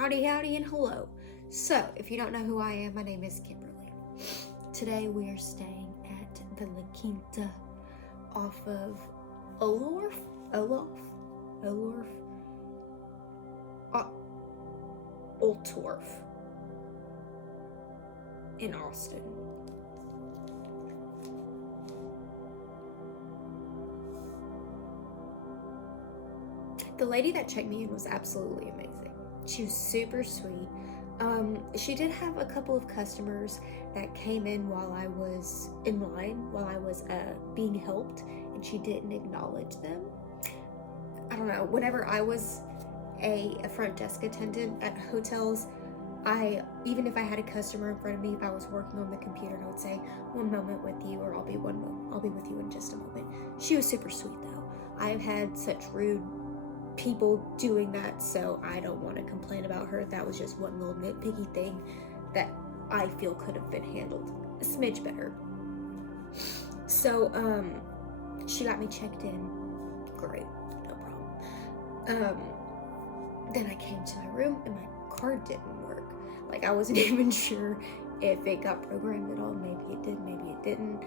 Howdy, howdy, and hello. So, if you don't know who I am, my name is Kimberly. Today we are staying at the Quinta off of Oltorf in Austin. The lady that checked me in was absolutely amazing. She was super sweet. She did have a couple of customers that came in while I was in line, while I was being helped, and she didn't acknowledge them. I don't know, whenever I was a front desk attendant at hotels, even if I had a customer in front of me, if I was working on the computer, and I would say, "One moment with you," or I'll be with you in just a moment. She was super sweet though. I've had such rude people doing that, so I don't want to complain about her. That was just one little nitpicky thing that I feel could have been handled a smidge better. So she got me checked in. Great, no problem. Then I came to my room and my card didn't work. Like, I wasn't even sure if it got programmed at all. Maybe it did, maybe it didn't.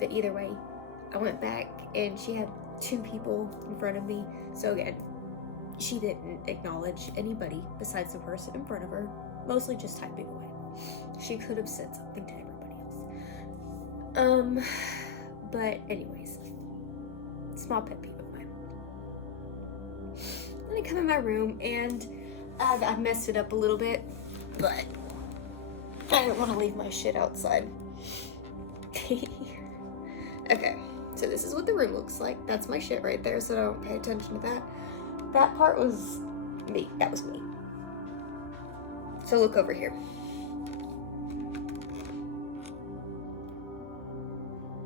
But either way, I went back and she had 2 people in front of me. So again, she didn't acknowledge anybody besides the person in front of her, mostly just typing away. She could have said something to everybody else. But anyways, small pet peeve of mine. Then I come in my room and I messed it up a little bit, but I didn't want to leave my shit outside. Okay. So this is what the room looks like. That's my shit right there, so don't pay attention to that. That part was me. That was me. So look over here.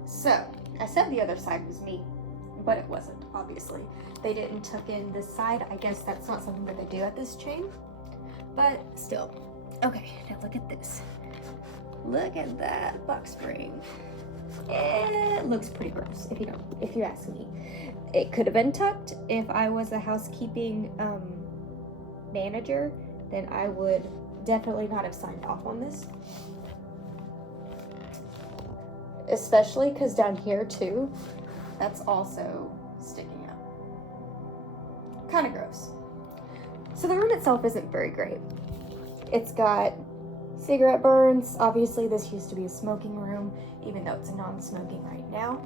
So, I said the other side was me, but it wasn't, obviously. They didn't tuck in this side. I guess that's not something that they do at this chain, but still. Okay, now look at this. Look at that box spring. It looks pretty gross, if you ask me. It could have been tucked. If I was a housekeeping manager, then I would definitely not have signed off on this. Especially because down here too, that's also sticking out. Kind of gross. So the room itself isn't very great. It's got cigarette burns. Obviously, this used to be a smoking room, even though it's a non-smoking right now.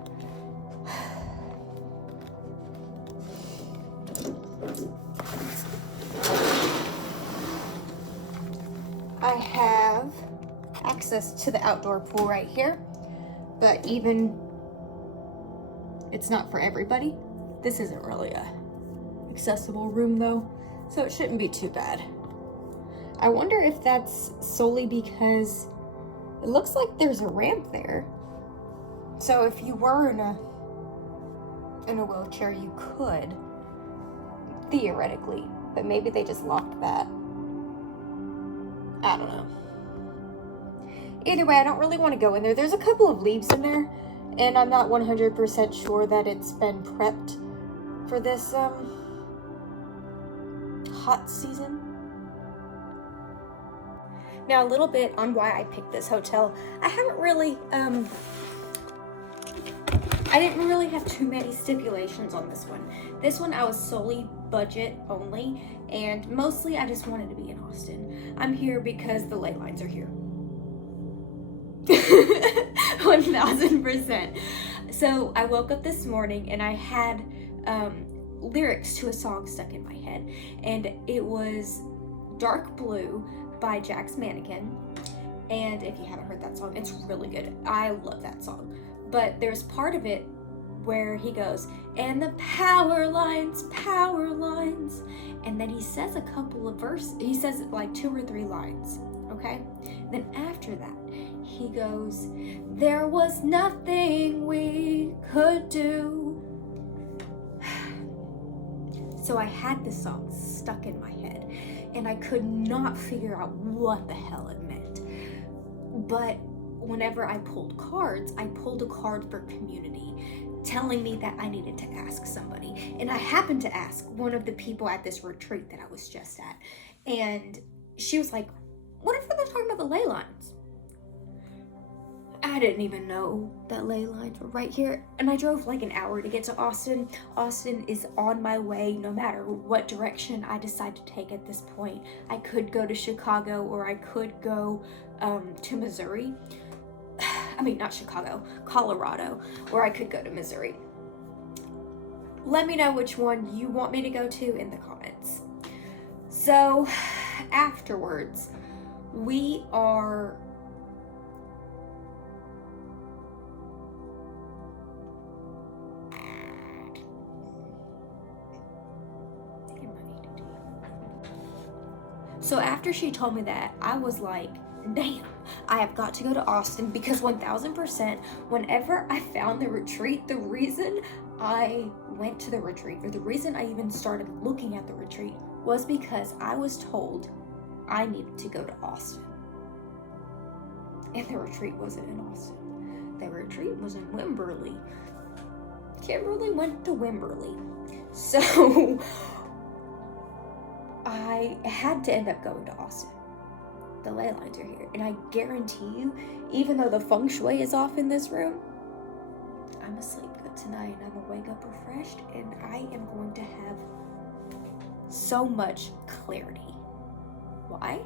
I have access to the outdoor pool right here, but even it's not for everybody. This isn't really a accessible room though, so it shouldn't be too bad. I wonder if that's solely because it looks like there's a ramp there. So if you were in a wheelchair, you could, theoretically, but maybe they just locked that. I don't know. Either way, I don't really want to go in there. There's a couple of leaves in there, and I'm not 100% sure that it's been prepped for this hot season. Now, a little bit on why I picked this hotel. I didn't really have too many stipulations on this one. This one I was solely budget only, and mostly I just wanted to be in Austin. I'm here because the ley lines are here. 1000%. So I woke up this morning and I had lyrics to a song stuck in my head, and it was Dark Blue by Jack's Mannequin. And if you haven't heard that song, it's really good. I love that song. But there's part of it where he goes, "And the power lines," and then he says a couple of verses. He says like 2 or 3 lines, okay? Then after that, he goes, "There was nothing we could do." So I had this song stuck in my head, and I could not figure out what the hell it meant. But whenever I pulled cards, I pulled a card for community telling me that I needed to ask somebody. And I happened to ask one of the people at this retreat that I was just at. And she was like, what if they're talking about the ley lines? I didn't even know that ley lines were right here. And I drove like an hour to get to Austin. Austin is on my way no matter what direction I decide to take at this point. I could go to Chicago, or I could go to Missouri. I mean, not Chicago, Colorado, or I could go to Missouri. Let me know which one you want me to go to in the comments. So afterwards, we are So after she told me that, I was like, damn, I have got to go to Austin, because 1000%, whenever I found the retreat, the reason I went to the retreat, or the reason I even started looking at the retreat, was because I was told I needed to go to Austin. And the retreat wasn't in Austin. The retreat was in Wimberley. Kimberly went to Wimberley. So I had to end up going to Austin. The ley lines are here. And I guarantee you, even though the feng shui is off in this room, I'm asleep good tonight, and I'm gonna wake up refreshed, and I am going to have so much clarity. Why?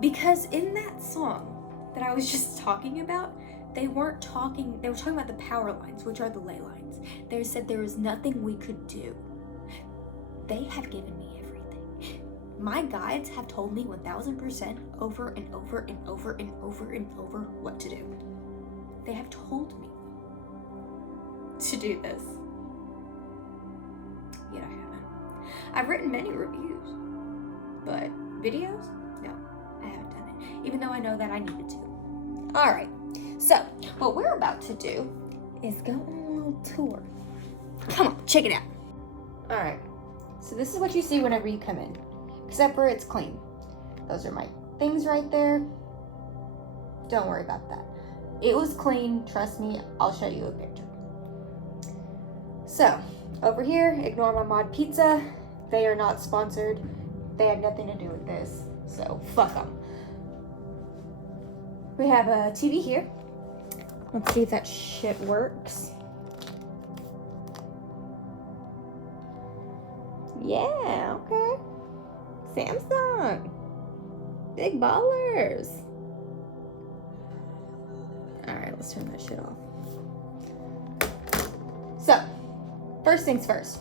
Because in that song that I was just talking about, they were talking about the power lines, which are the ley lines. They said there was nothing we could do. They have given me everything. My guides have told me 1000% over and over and over and over and over what to do. They have told me to do this. Yet I haven't. I've written many reviews, but videos? No, I haven't done it, even though I know that I needed to. All right, so what we're about to do is go on a little tour. Come on, check it out. All right, so this is what you see whenever you come in, except for it's clean. Those are my things right there. Don't worry about that. It was clean, trust me, I'll show you a picture. So, over here, ignore my mod pizza. They are not sponsored. They had nothing to do with this, so fuck them. We have a TV here. Let's see if that shit works. Yeah, okay. Samsung. Big ballers. All right, let's turn that shit off. So, first things first.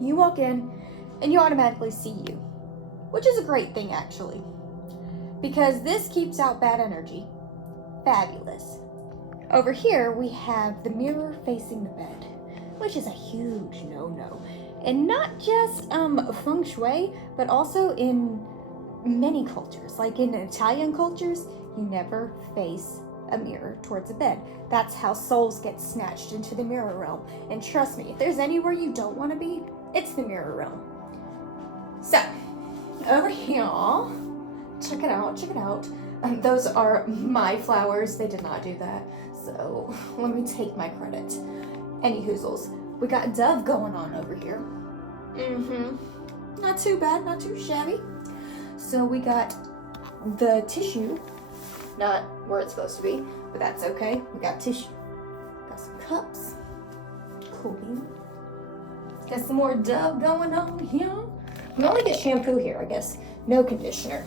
You walk in and you automatically see you, which is a great thing actually, because this keeps out bad energy. Fabulous. Over here we have the mirror facing the bed, which is a huge no-no. And not just feng shui, but also in many cultures. Like in Italian cultures, you never face a mirror towards a bed. That's how souls get snatched into the mirror realm. And trust me, if there's anywhere you don't want to be, it's the mirror realm. So, over here, check it out, check it out. Those are my flowers. They did not do that. So, let me take my credit. Any hoozles. We got Dove going on over here. Not too bad, not too shabby. So we got the tissue, not where it's supposed to be, but that's okay. We got tissue. Got some cups. Cool bean. Got some more Dove going on here. We only get shampoo here, I guess. No conditioner.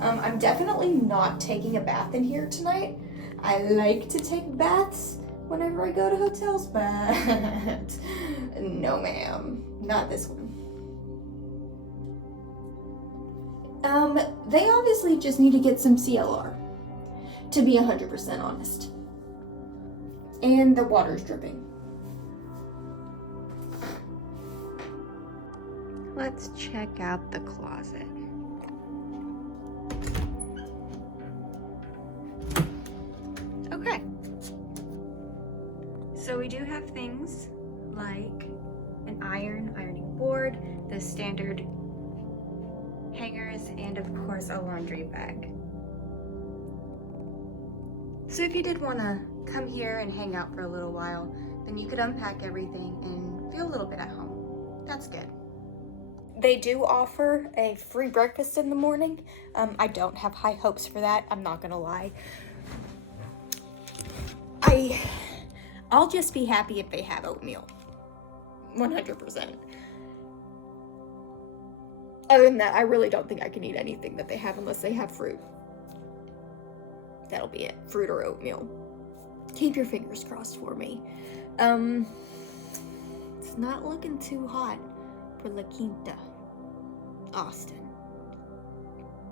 I'm definitely not taking a bath in here tonight. I like to take baths whenever I go to hotels, but no ma'am, not this one. They obviously just need to get some CLR, to be 100% honest. And the water's dripping. Let's check out the closet. Okay. So we do have things like an ironing board, the standard hangers, and of course a laundry bag. So if you did want to come here and hang out for a little while, then you could unpack everything and feel a little bit at home. That's good. They do offer a free breakfast in the morning. I don't have high hopes for that, I'm not gonna lie. I'll just be happy if they have oatmeal. 100%. Other than that, I really don't think I can eat anything that they have unless they have fruit. That'll be it. Fruit or oatmeal. Keep your fingers crossed for me. It's not looking too hot for La Quinta. Austin.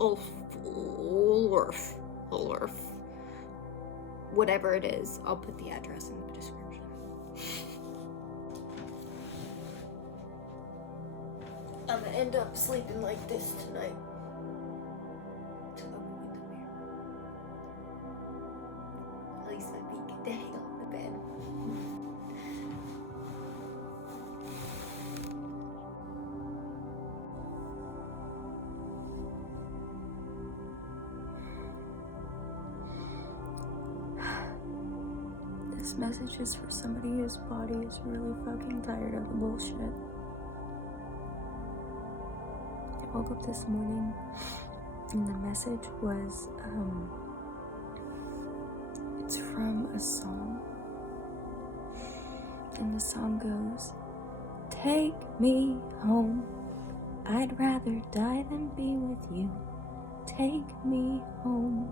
Oltorf. Whatever it is, I'll put the address in the description. I'm gonna end up sleeping like this tonight. At least my feet can hang on the bed. This message is for somebody whose body is really fucking tired of the bullshit. I woke up this morning and the message was, it's from a song. And the song goes, "Take me home. I'd rather die than be with you. Take me home."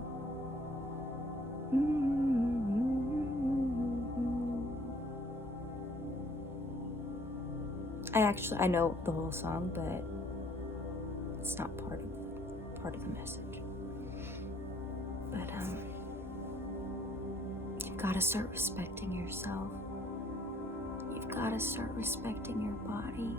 I know the whole song, but it's not part of the message. But you've got to start respecting yourself. You've got to start respecting your body.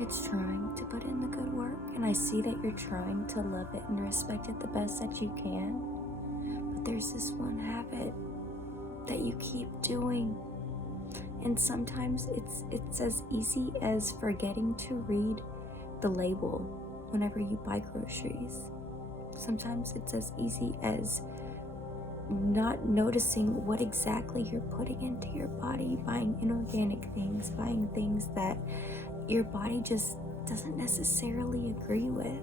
It's trying to put in the good work, and I see that you're trying to love it and respect it the best that you can. But there's this one habit that you keep doing. And sometimes it's as easy as forgetting to read the label whenever you buy groceries. Sometimes it's as easy as not noticing what exactly you're putting into your body, buying inorganic things, buying things that your body just doesn't necessarily agree with.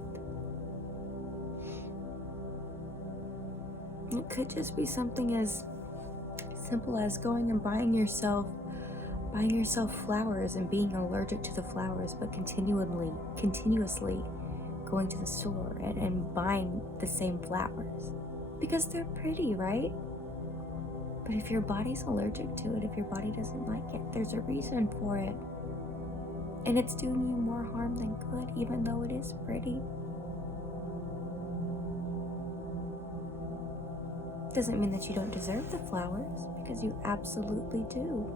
It could just be something as simple as going and buying yourself flowers and being allergic to the flowers, but continuously going to the store and buying the same flowers because they're pretty, right? But if your body's allergic to it, if your body doesn't like it, there's a reason for it. And it's doing you more harm than good, even though it is pretty. Doesn't mean that you don't deserve the flowers, because you absolutely do.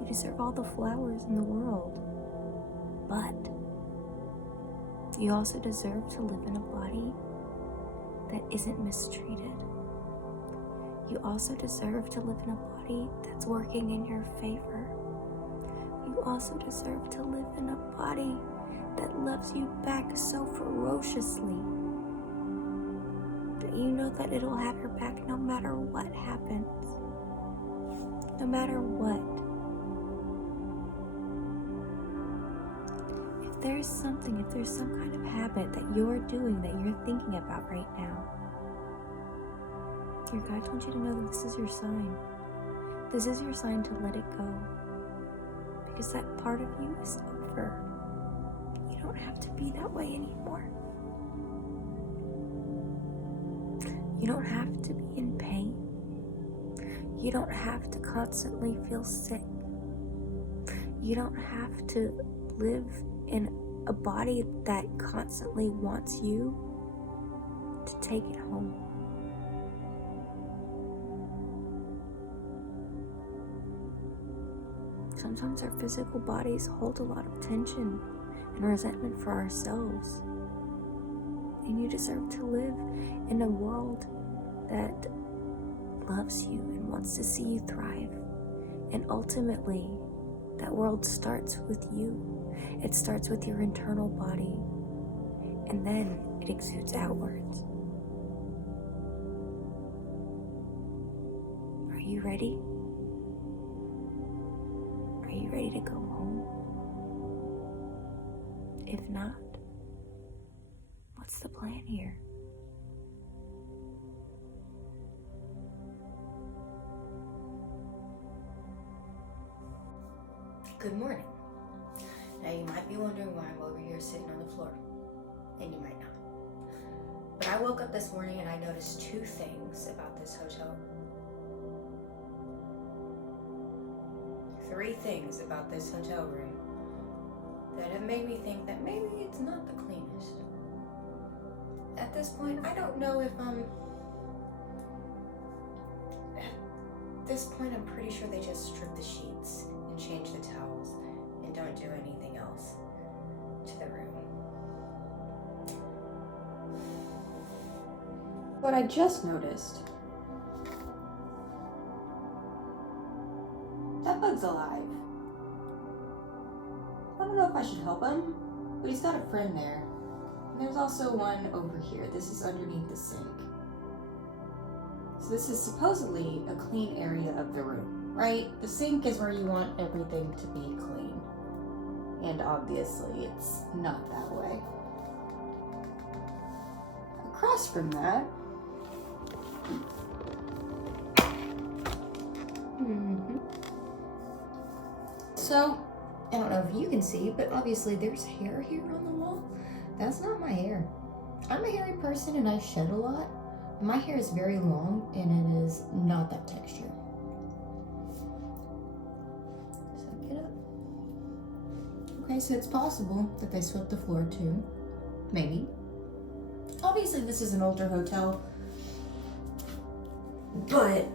You deserve all the flowers in the world. But you also deserve to live in a body that isn't mistreated. You also deserve to live in a body that's working in your favor. You also deserve to live in a body that loves you back so ferociously that you know that it'll have your back no matter what happens. No matter what. If there's some kind of habit that you're doing, that you're thinking about right now, your guides want you to know that this is your sign. This is your sign to let it go. Because that part of you is over. You don't have to be that way anymore. You don't have to be in pain. You don't have to constantly feel sick. You don't have to live in a body that constantly wants you to take it home. Sometimes our physical bodies hold a lot of tension and resentment for ourselves. And you deserve to live in a world that loves you and wants to see you thrive. And ultimately, that world starts with you. It starts with your internal body, and then it exudes outwards. you ready? Are you ready to go home? If not, what's the plan here? Good morning. Now you might be wondering why I'm over here sitting on the floor, and you might not. But I woke up this morning and I noticed two things about this hotel. Three things about this hotel room that have made me think that maybe it's not the cleanest. At this point, I don't know if at this point, I'm pretty sure they just strip the sheets and change the towels and don't do anything else to the room. What I just noticed. That bug's alive. I don't know if I should help him, but he's got a friend there. And there's also one over here. This is underneath the sink. So this is supposedly a clean area of the room, right? The sink is where you want everything to be clean. And obviously it's not that way. Across from that, So, I don't know if you can see, but obviously there's hair here on the wall. That's not my hair. I'm a hairy person and I shed a lot. My hair is very long and it is not that texture. So get up. Okay, so it's possible that they swept the floor too. Maybe. Obviously this is an older hotel, but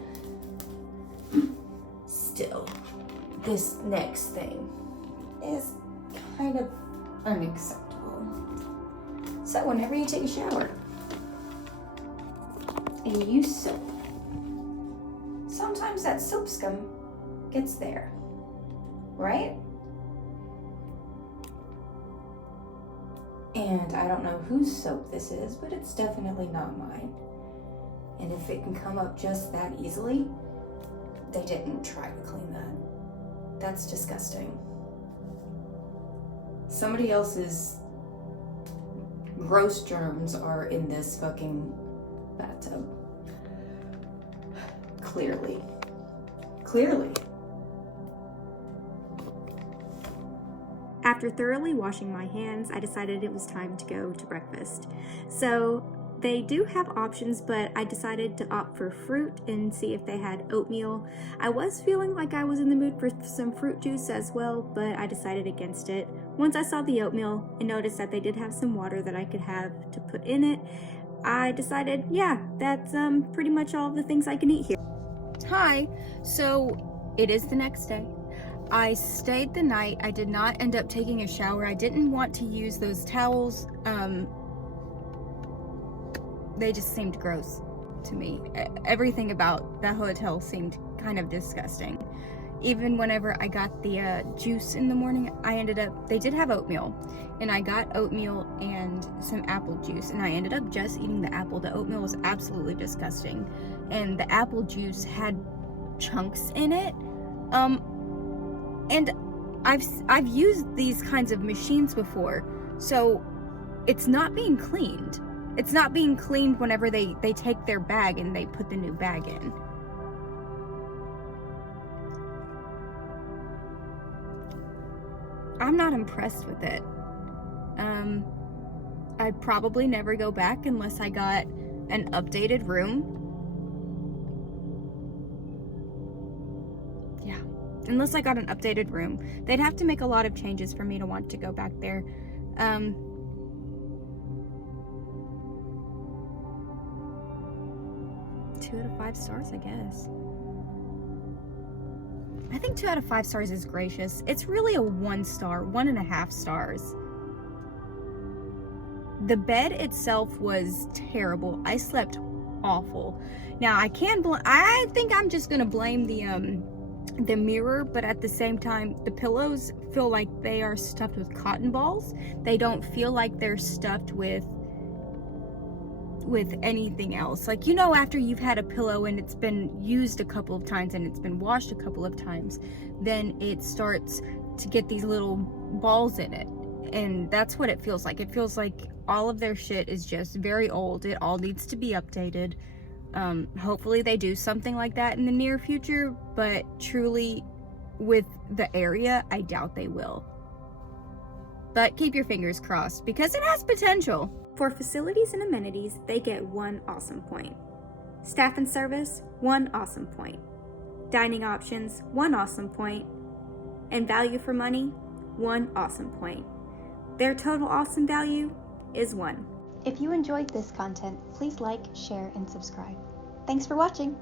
still, this next thing is kind of unacceptable. So whenever you take a shower and you use soap, sometimes that soap scum gets there, right? And I don't know whose soap this is, but it's definitely not mine. And if it can come up just that easily, they didn't try to clean that. That's disgusting. Somebody else's gross germs are in this fucking bathtub. Clearly. After thoroughly washing my hands, I decided it was time to go to breakfast. So they do have options, but I decided to opt for fruit and see if they had oatmeal. I was feeling like I was in the mood for some fruit juice as well, but I decided against it. Once I saw the oatmeal and noticed that they did have some water that I could have to put in it, I decided, yeah, that's pretty much all the things I can eat here. Hi, so it is the next day. I stayed the night. I did not end up taking a shower. I didn't want to use those towels. They just seemed gross to me. Everything about that hotel seemed kind of disgusting. Even whenever I got the juice in the morning, they did have oatmeal, and I got oatmeal and some apple juice, and I ended up just eating the apple. The oatmeal was absolutely disgusting, and the apple juice had chunks in it. And I've used these kinds of machines before, so it's not being cleaned. It's not being cleaned whenever they take their bag and they put the new bag in. I'm not impressed with it. I'd probably never go back unless I got an updated room. Yeah, unless I got an updated room. They'd have to make a lot of changes for me to want to go back there. 2 out of 5 stars, I guess. I think 2 out of 5 stars is gracious. It's really a 1 star, 1.5 stars. The bed itself was terrible. I slept awful. Now I think I'm just gonna blame the mirror, but at the same time, the pillows feel like they are stuffed with cotton balls. They don't feel like they're stuffed with with anything else. Like, you know, after you've had a pillow and it's been used a couple of times and it's been washed a couple of times, then it starts to get these little balls in it. And that's what it feels like. It feels like all of their shit is just very old. It all needs to be updated. Hopefully they do something like that in the near future, but truly with the area, I doubt they will. But keep your fingers crossed because it has potential. For facilities and amenities, they get 1 awesome point. Staff and service, 1 awesome point. Dining options, 1 awesome point. And value for money, 1 awesome point. Their total awesome value is 1. If you enjoyed this content, please like, share, and subscribe. Thanks for watching!